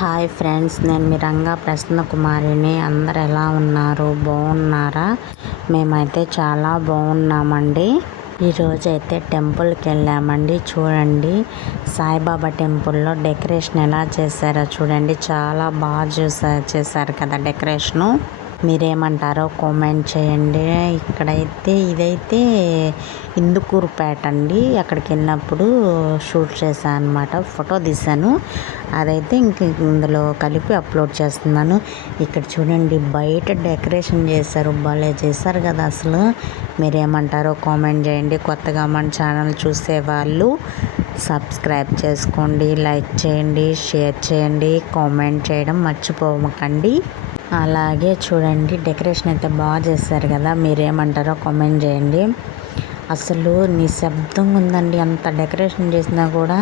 Hi friends, నేను మీ రంగా ప్రసన్న కుమారిని. అందరు ఎలా ఉన్నారు? బాగున్నారా? మేమైతే చాలా బాగున్నామండి. ఈరోజైతే టెంపుల్కి వెళ్ళామండి. చూడండి, సాయిబాబా టెంపుల్లో డెకరేషన్ ఎలా చేశారో చూడండి. చాలా బాగా చేశారు కదా డెకరేషను. మీరేమంటారో కామెంట్ చేయండి. ఇదైతే ఇందుకూరుపేట అండి. అక్కడికి వెళ్ళినప్పుడు షూట్ చేశాను అనమాట, ఫోటో తీశాను. అదైతే ఇందులో కలిపి అప్లోడ్ చేస్తున్నాను. ఇక్కడ చూడండి, బయట డెకరేషన్ చేశారు, భలే చేశారు కదా అసలు. మీరేమంటారో కామెంట్ చేయండి. కొత్తగా మన ఛానల్ చూసేవాళ్ళు సబ్స్క్రైబ్ చేసుకోండి, లైక్ చేయండి, షేర్ చేయండి, కామెంట్ చేయడం మర్చిపోకండి. అలాగే చూడండి, డెకరేషన్ అయితే బాగా చేశారు కదా. మీరేమంటారో కామెంట్ చేయండి. అసలు నిశ్శబ్దంగా ఉందండి. అంత డెకరేషన్ చేసినా కూడా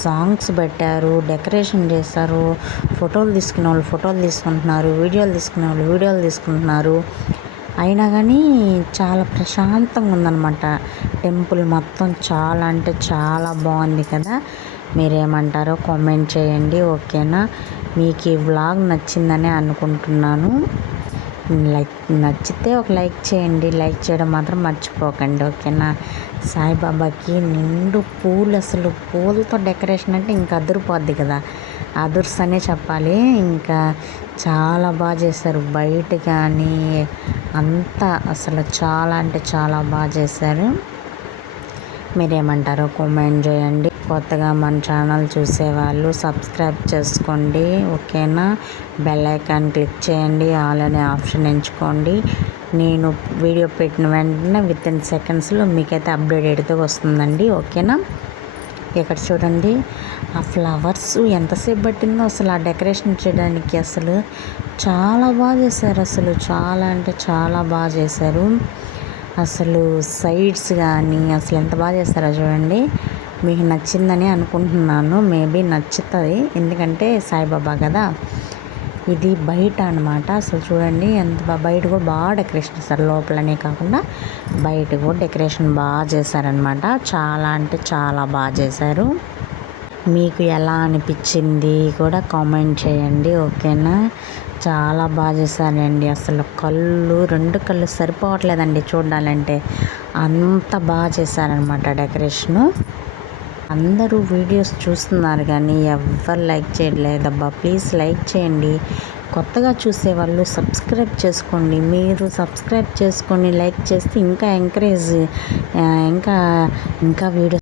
సాంగ్స్ పెట్టారు, డెకరేషన్ చేస్తారు. ఫోటోలు తీసుకునే వాళ్ళు ఫోటోలు తీసుకుంటున్నారు, వీడియోలు తీసుకునే వాళ్ళు వీడియోలు తీసుకుంటున్నారు. అయినా కానీ చాలా ప్రశాంతంగా ఉందన్నమాట టెంపుల్ మొత్తం. చాలా అంటే చాలా బాగుంది కదా. మీరేమంటారో కామెంట్ చేయండి. ఓకేనా? మీకు ఈ వ్లాగ్ నచ్చిందని అనుకుంటున్నాను. నచ్చితే ఒక లైక్ చేయండి. లైక్ చేయడం మాత్రం మర్చిపోకండి. ఓకేనా? సాయిబాబాకి నిండు పూలు, అసలు పూలతో డెకరేషన్ అంటే ఇంకా అదిరిపోద్ది కదా. అదుర్స్ అనే చెప్పాలి. ఇంకా చాలా బాగా చేశారు. బయట కానీ అంతా అసలు చాలా అంటే చాలా బాగా చేశారు. మీరేమంటారో కామెంట్ చేయండి. కొత్తగా మన ఛానల్ చూసేవాళ్ళు సబ్స్క్రైబ్ చేసుకోండి. ఓకేనా? బెల్ ఐకాన్ క్లిక్ చేయండి, ఆల్ అనే ఆప్షన్ ఎంచుకోండి. నేను వీడియో పెట్టిన వెంటనే వితిన్ సెకండ్స్లో మీకైతే అప్డేటెడ్గా వస్తుందండి. ఓకేనా? ఇక్కడ చూడండి, ఆ ఫ్లవర్స్ ఎంతసేపు పట్టిందో అసలు ఆ డెకరేషన్ చేయడానికి. అసలు చాలా బాగా చేశారు. అసలు చాలా అంటే చాలా బాగా చేశారు. అసలు సైడ్స్ కానీ అసలు ఎంత బాగా చేస్తారో చూడండి. మీకు నచ్చిందని అనుకుంటున్నాను. మేబీ నచ్చుతుంది, ఎందుకంటే సాయిబాబా కదా. ఇది బయట అనమాట. అసలు చూడండి, బయట కూడా బాగా డెకరేషన్ చేస్తారు. లోపలనే కాకుండా బయట కూడా డెకరేషన్ బాగా చేశారనమాట. చాలా అంటే చాలా బాగా చేశారు. మీకు ఎలా అనిపించింది కూడా కామెంట్ చేయండి. ఓకేనా? చాలా బాగా చేశారండి. అసలు రెండు కళ్ళు సరిపోవట్లేదండి చూడాలంటే, అంత బాగా చేశారనమాట డెకరేషను. అందరూ వీడియోస్ చూస్తున్నారు కానీ ఎవ్వరు లైక్ చేయట్లేదబ్బా. ప్లీజ్ లైక్ చేయండి. కొత్తగా చూసేవాళ్ళు సబ్స్క్రైబ్ చేసుకోండి. మీరు సబ్స్క్రైబ్ చేసుకొని లైక్ చేస్తే ఇంకా ఎంకరేజ్, ఇంకా వీడియోస్